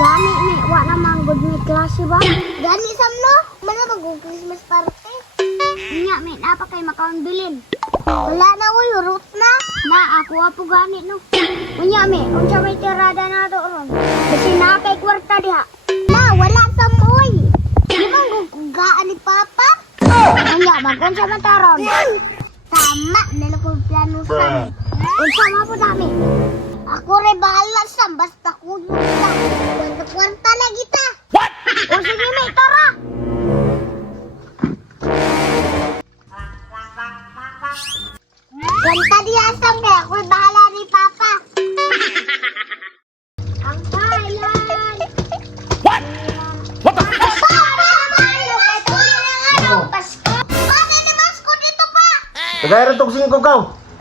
Gani ni, wa naman good ni klase ba? Gani samno, mana mag-Christmas party? Nya, may napa kay makaon bilin. Wala na ko, root na. Na, ako apo gani no. Unya, may, unsa may tirada na to ron. Kasi na kay kwarta diha. Na, wala sa moy. Di ba gugaan ni Papa? Unya, mag-unsa man taron. Tama, nila ko plano sa. Unsa man po dami. Ako rin bahala sa basta kulo sa. Kwanta na kita. What? O sige, may tara. Kwanta diya sa kaya ako'y bahala ni Papa. Ang bayan. What? What the fuck? Pasko. Paano ni Pasko dito pa? Tagay tong 5 kaw.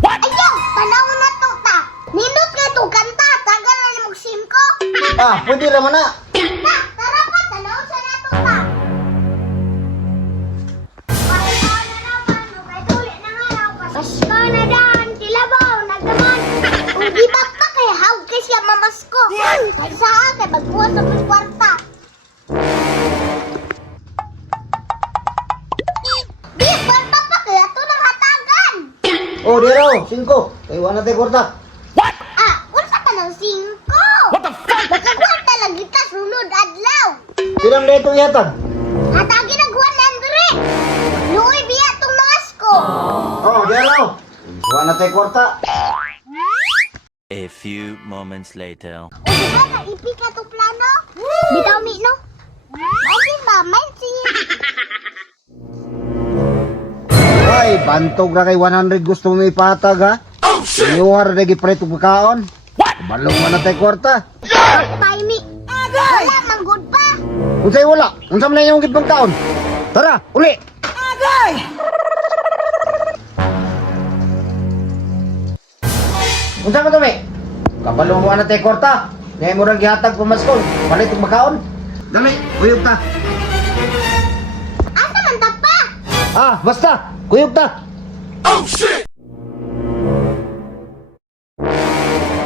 Ayaw, panahon na to ta. Ninot ka to kanta, tagal na ni mag-5. Ah, pwede naman na. Na, tara pa, tanaw sa na to ta. Pasko na naman, kay tuli na nga raw. Pasko na dan, tilabaw, nagdaman. Kung di ba pa kay hawag kay siya mamasko. Kay saan, kay bagbuhat sa mga kwarta. Di, kwarta pa, kaya to nang hatagan. Oh, dero, 5. Kay wala tay kwarta. What? Ah, unsa ka ng 5? What the fuck? Nakagwarta lang kita sunod adlaw. Pilang na itong yatag. Hatagi na 100. Luoy biya tong masko. Oh, dero. Wala tay kwarta. A few moments later. O diba na ipi ka tong plano? Bitaw mi no. Masin ba man si. Ay, bantog na kay 100 gusto mo ipatag ha. Oh shit. Iwar na gipreto pagkaon. What? Balong man tay kwarta. Pay mi. Wala man good pa. Unsay wala? Unsa man na yung gitbang taon? Tara, uli. Unsa man to me? Kabalo mo na tay kwarta. Ngay mo ra gihatag pamaskol. Palit og makaon. Dali, uyog ta. Asa man ta pa? Ah, basta. Kuyog ta. Oh shit!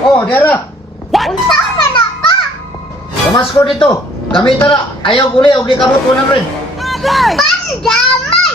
Oh, dera. Unsa man na pa? Pamaskol dito. Gamita na. Ayaw uli og di kamot 100. Pandaman.